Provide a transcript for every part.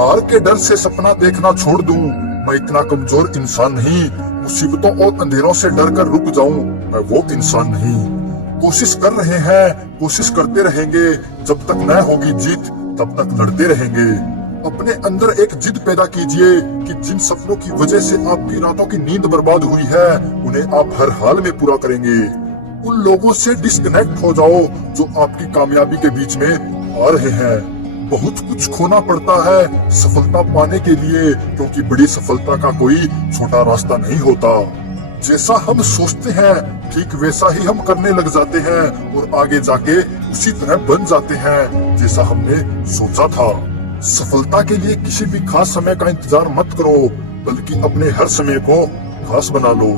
हार के डर से सपना देखना छोड़ दूं, मैं इतना कमजोर इंसान नहीं। मुसीबतों और अंधेरों से डर कर रुक जाऊं, मैं वो इंसान नहीं। कोशिश कर रहे हैं, कोशिश करते रहेंगे, जब तक न होगी जीत तब तक लड़ते रहेंगे। अपने अंदर एक जिद पैदा कीजिए कि जिन सपनों की वजह से आपकी रातों की नींद बर्बाद हुई है, उन्हें आप हर हाल में पूरा करेंगे। उन लोगों से डिस्कनेक्ट हो जाओ जो आपकी कामयाबी के बीच में आ रहे हैं। बहुत कुछ खोना पड़ता है सफलता पाने के लिए, क्योंकि बड़ी सफलता का कोई छोटा रास्ता नहीं होता। जैसा हम सोचते हैं ठीक वैसा ही हम करने लग जाते हैं और आगे जाके उसी तरह बन जाते हैं जैसा हमने सोचा था। सफलता के लिए किसी भी खास समय का इंतजार मत करो, बल्कि अपने हर समय को खास बना लो।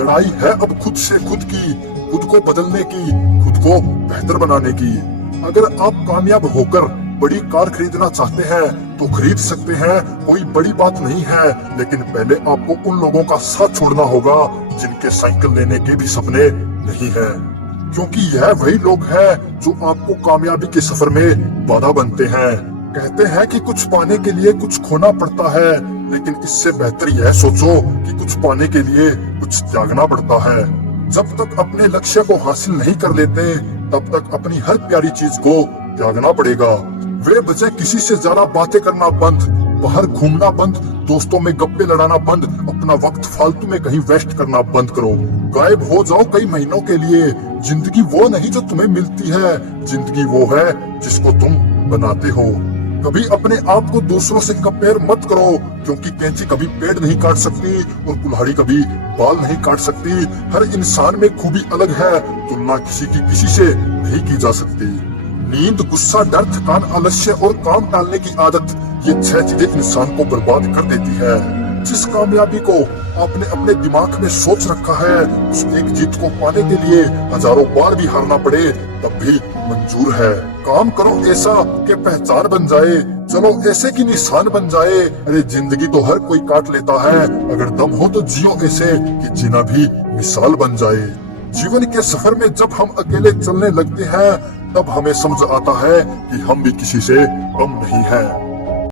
लड़ाई है अब खुद से खुद की, खुद को बदलने की, खुद को बेहतर बनाने की। अगर आप कामयाब होकर बड़ी कार खरीदना चाहते हैं तो खरीद सकते हैं, कोई बड़ी बात नहीं है। लेकिन पहले आपको उन लोगों का साथ छोड़ना होगा जिनके साइकिल लेने के भी सपने नहीं है, क्योंकि यह वही लोग हैं जो आपको कामयाबी के सफर में बाधा बनते हैं। कहते हैं कि कुछ पाने के लिए कुछ खोना पड़ता है, लेकिन इससे बेहतर यह सोचो कि कुछ पाने के लिए कुछ त्यागना पड़ता है। जब तक अपने लक्ष्य को हासिल नहीं कर लेते तब तक अपनी हर प्यारी चीज को त्यागना पड़ेगा। वे बजाय किसी से ज्यादा बातें करना बंद, बाहर घूमना बंद, दोस्तों में गप्पे लड़ाना बंद, अपना वक्त फालतू में कहीं वेस्ट करना बंद करो। गायब हो जाओ कई महीनों के लिए। जिंदगी वो नहीं जो तुम्हें मिलती है, जिंदगी वो है जिसको तुम बनाते हो। कभी अपने आप को दूसरों से कंपेयर मत करो, क्योंकि कैंची कभी पेड़ नहीं काट सकती और कुल्हाड़ी कभी बाल नहीं काट सकती। हर इंसान में खूबी अलग है, तुलना किसी की किसी से नहीं की जा सकती। नींद, गुस्सा, डर, थकान, आलस्य और काम टालने की आदत, ये 6 चीजें इंसान को बर्बाद कर देती है। जिस कामयाबी को आपने अपने दिमाग में सोच रखा है, उस एक जीत को पाने के लिए हजारों बार भी हारना पड़े तब भी मंजूर है। काम करो ऐसा कि पहचान बन जाए, चलो ऐसे की निशान बन जाए। अरे जिंदगी तो हर कोई काट लेता है, अगर दम हो तो जियो ऐसे कि जीना भी मिसाल बन जाए। जीवन के सफर में जब हम अकेले चलने लगते हैं तब हमें समझ आता है कि हम भी किसी से कम नहीं हैं।